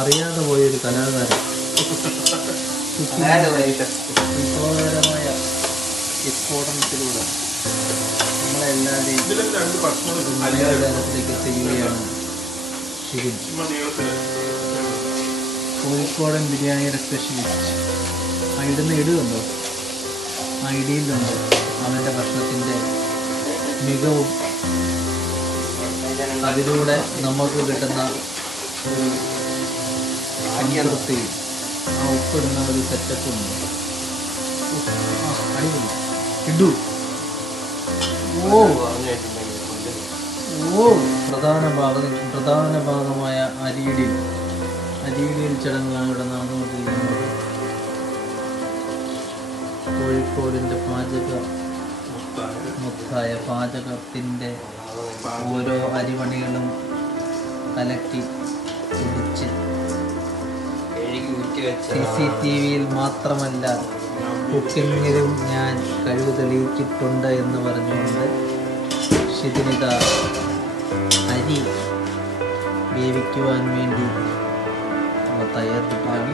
അറിയാതെ പോയൊരു കലാകാരൻ. വിപ്ലവകരമായ എക്സ്പോർട്ടൻസിലൂടെ നമ്മളെല്ലാവരെയും തരത്തിലേക്ക് എത്തിക്കുകയാണ് ഷിരിൻ കോഴിക്കോടൻ ബിരിയാണിയുടെ സ്പെഷ്യലിസ്റ്റ്. ആ ഇടുന്ന ഇടുന്നുണ്ടോ? ആ ഇടിയിലുണ്ട് അവന്റെ ഭക്ഷണത്തിന്റെ മികവും അതിലൂടെ നമുക്ക് കിട്ടുന്ന സംതൃപ്തിയും ആ ഉപ്പിടുന്ന ഒരു സെറ്റപ്പും ഉണ്ട് അടിപൊളി. ഇടു. ഓ. ഓ. പ്രധാന ഭാഗം പ്രധാന ഭാഗമായ അരിയിടിയിൽ. അരിയിടിയിൽ ചടങ്ങാണ് ഇവിടെ നടന്നുകൊണ്ടിരിക്കുന്നത്. കോഴിക്കോടിന്റെ പാചക മുത്തായ പാചകത്തിന്റെ ഓരോ അരിമണികളും കലക്കി കുടിച്ച് സി സി ടി വിയിൽ മാത്രമല്ല കുക്കിങ്ങിലും ഞാൻ കഴിവ് തെളിയിച്ചിട്ടുണ്ട് എന്ന് പറഞ്ഞുകൊണ്ട് ഷിതിനിത അരി വേവിക്കുവാൻ വേണ്ടി തയ്യാറെടുപ്പാണ്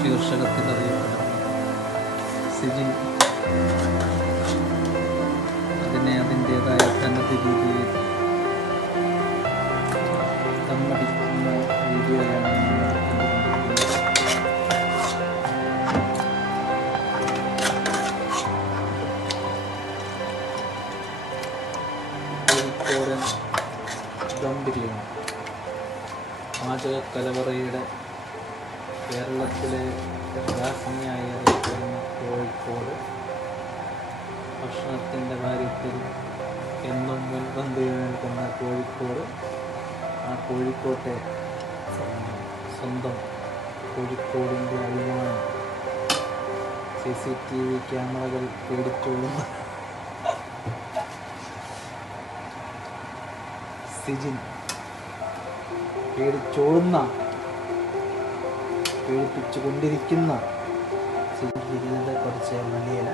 ശീർഷകത്തിൽ അതിനെ അതിന്റെതായ തനത് രീതിയിൽ കോഴിക്കോടൻ ദം ബിരിയാണി പാചക കലവറയുടെ കേരളത്തിലെ രാജ്ഞിയായി അറിയപ്പെടുന്ന കോഴിക്കോട് ഭക്ഷണത്തിന്റെ കാര്യത്തിൽ എന്നും മുൻപന്തിയിൽ നിൽക്കുന്ന കോഴിക്കോട് ആ കോഴിക്കോട്ടെ സ്വന്തം കോഴിക്കോടിന്റെ അഭിമാനം. സി സി ടി വി ക്യാമറകൾ പേടിച്ചോളുന്ന സിജിൻ പേടിച്ചോടുന്ന പേടിപ്പിച്ചു കൊണ്ടിരിക്കുന്ന കുറച്ച് മല്ലിയില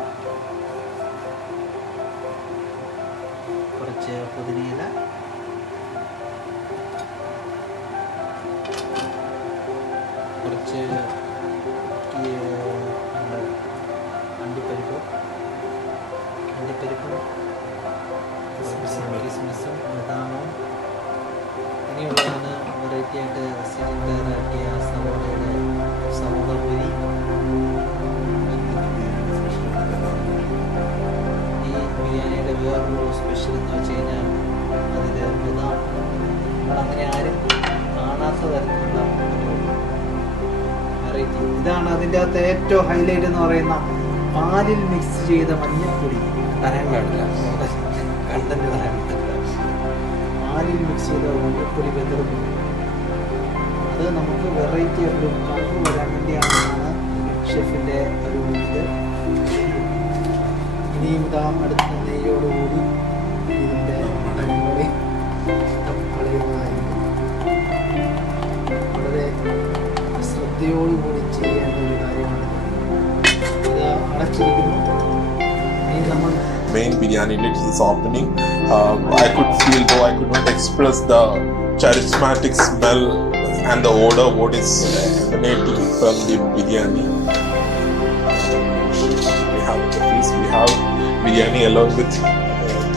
കുറച്ച് പുതിനയില കുറച്ച് ഈ കാണാത്ത ഇതാണ് അതിന്റെ അകത്ത് ഏറ്റവും ഹൈലൈറ്റ് എന്ന് പറയുന്ന പാലിൽ മിക്സ് ചെയ്ത മഞ്ഞപ്പൊടി പറയാൻ പാടില്ല പാലിൽ മിക്സ് ചെയ്ത മഞ്ഞപ്പൊടി വെതറുന്നു നമുക്ക് വെറൈറ്റി ഒരു കളർ വരാൻ വേണ്ടിയാണെന്നാണ് ഷെഫിന്റെ ഒരു ഇത്. ഇനിയും ഇതാ അടുത്ത നെയ്യോടുകൂടി ഇതിന്റെ മടങ്ങുകളി കളയുന്നതായിരിക്കും വളരെ ശ്രദ്ധയോടുകൂടി ചെയ്യേണ്ട ഒരു കാര്യമാണ് ഇത്. അടച്ചിരിക്കുന്നു. ഇനി നമ്മൾ main biryani lid is opening. Uh, I could feel, though I could not express the charismatic smell and the odor what is emanating from the biryani. We have the piece, we have biryani along with uh,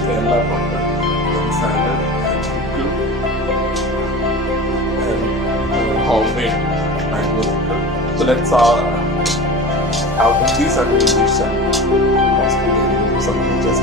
Kerala mutton, and salad and pickle and uh, homemade mango. So let's uh, have the piece and we'll do some some pictures.